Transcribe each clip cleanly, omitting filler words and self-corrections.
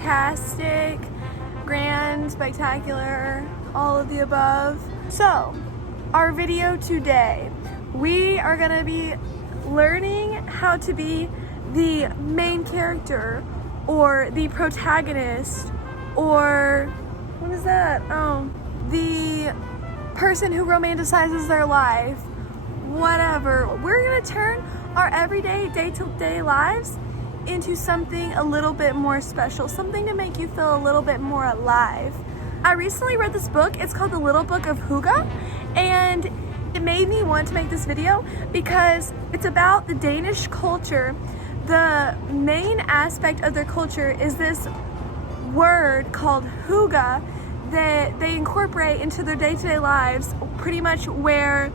fantastic, grand, spectacular, all of the above. So, our video today, we are gonna be learning how to be the main character or the protagonist or what is that? Oh, the person who romanticizes their life, whatever. We're gonna turn our everyday, day-to-day lives into something a little bit more special, something to make you feel a little bit more alive. I recently read this book. It's called The Little Book of Hygge, and it made me want to make this video because it's about the Danish culture. The main aspect of their culture is this word called hygge that they incorporate into their day-to-day lives, pretty much where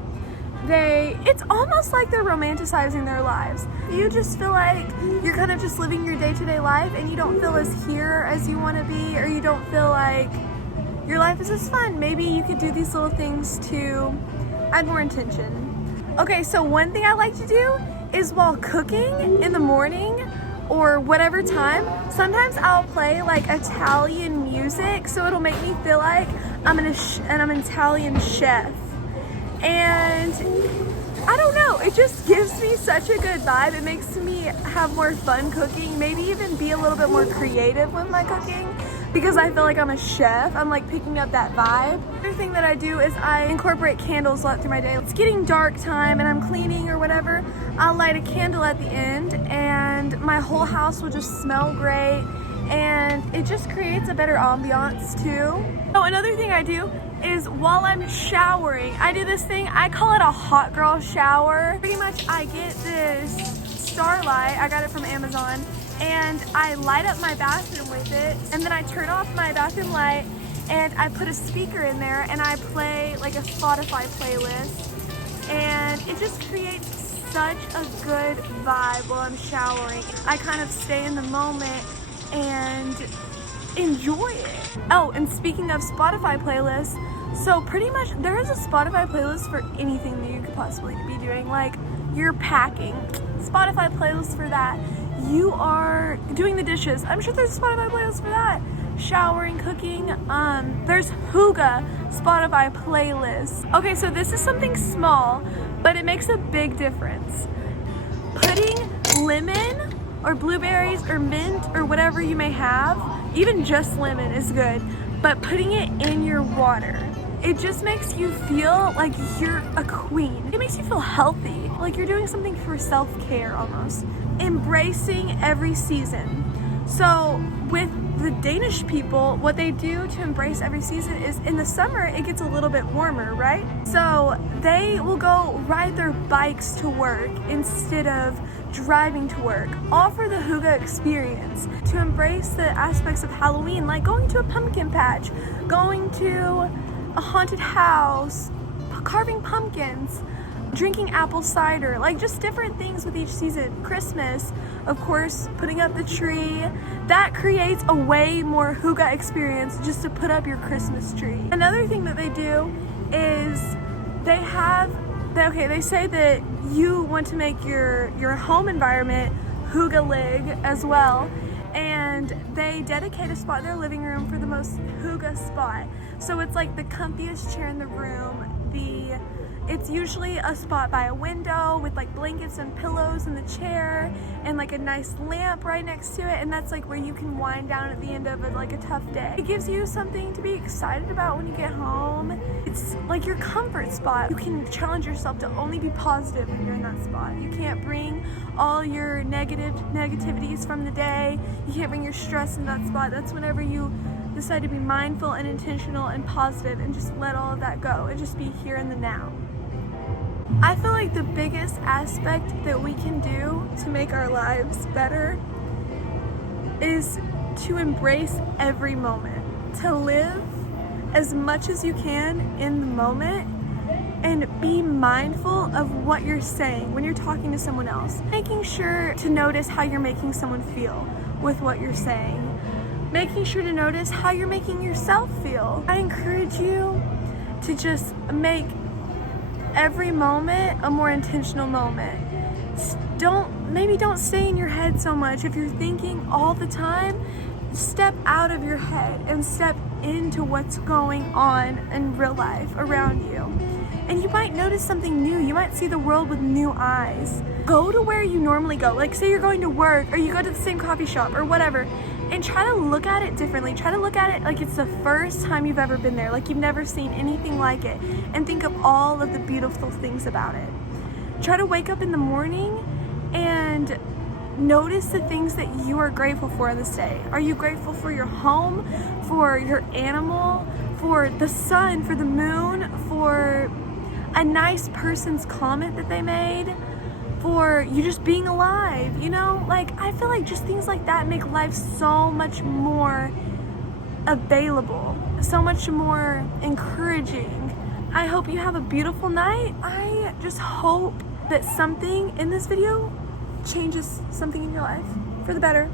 it's almost like they're romanticizing their lives. You just feel like you're kind of just living your day-to-day life and you don't feel as here as you want to be, or you don't feel like your life is as fun. Maybe you could do these little things to add more intention. Okay, so one thing I like to do is while cooking in the morning or whatever time, sometimes I'll play like Italian music, so it'll make me feel like I'm an Italian chef. And I don't know, it just gives me such a good vibe. It makes me have more fun cooking, maybe even be a little bit more creative with my cooking because I feel like I'm a chef. I'm like picking up that vibe. Another thing that I do is I incorporate candles a lot through my day. It's getting dark time and I'm cleaning or whatever, I'll light a candle at the end and my whole house will just smell great and it just creates a better ambiance too. Oh, another thing I do is while I'm showering, I do this thing, I call it a hot girl shower. Pretty much I get this Starlight, I got it from Amazon, and I light up my bathroom with it, and then I turn off my bathroom light and I put a speaker in there and I play like a Spotify playlist, and it just creates such a good vibe while I'm showering. I kind of stay in the moment and enjoy it. Oh, and speaking of Spotify playlists, so pretty much there is a Spotify playlist for anything that you could possibly be doing. Like you're packing, Spotify playlist for that. You are doing the dishes, I'm sure there's a Spotify playlist for that. Showering, cooking, there's hygge Spotify playlists. Okay, so this is something small, but it makes a big difference. Putting lemon or blueberries or mint or whatever you may have, even just lemon is good, but putting it in your water, it just makes you feel like you're a queen. It makes you feel healthy, like you're doing something for self-care almost. Embracing every season. So with the Danish people, what they do to embrace every season is in the summer, it gets a little bit warmer, right? So they will go ride their bikes to work instead of driving to work, all for the hygge experience, to embrace the aspects of Halloween, like going to a pumpkin patch, going to a haunted house, carving pumpkins, drinking apple cider, like just different things with each season. Christmas, of course, putting up the tree, that creates a way more hygge experience just to put up your Christmas tree. Another thing that they do is they say that you want to make your home environment hygge as well, and they dedicate a spot in their living room for the most hygge spot. So it's like the comfiest chair in the room. It's usually a spot by a window with like blankets and pillows in the chair and like a nice lamp right next to it, and that's like where you can wind down at the end of like a tough day. It gives you something to be excited about when you get home. It's like your comfort spot. You can challenge yourself to only be positive when you're in that spot. You can't bring all your negativities from the day. You can't bring your stress in that spot. That's whenever you decide to be mindful and intentional and positive and just let all of that go and just be here in the now. I feel like the biggest aspect that we can do to make our lives better is to embrace every moment, to live as much as you can in the moment and be mindful of what you're saying when you're talking to someone else. Making sure to notice how you're making someone feel with what you're saying. Making sure to notice how you're making yourself feel. I encourage you to just make every moment a more intentional moment. Maybe don't stay in your head so much. If you're thinking all the time, step out of your head and step into what's going on in real life around you. And you might notice something new. You might see the world with new eyes. Go to where you normally go. Like say you're going to work or you go to the same coffee shop or whatever, and try to look at it differently. Try to look at it like it's the first time you've ever been there, like you've never seen anything like it, and think of all of the beautiful things about it. Try to wake up in the morning and notice the things that you are grateful for this day. Are you grateful for your home, for your animal, for the sun, for the moon, for a nice person's comment that they made, for you just being alive, you know? Like, I feel like just things like that make life so much more available, so much more encouraging. I hope you have a beautiful night. I just hope that something in this video changes something in your life for the better.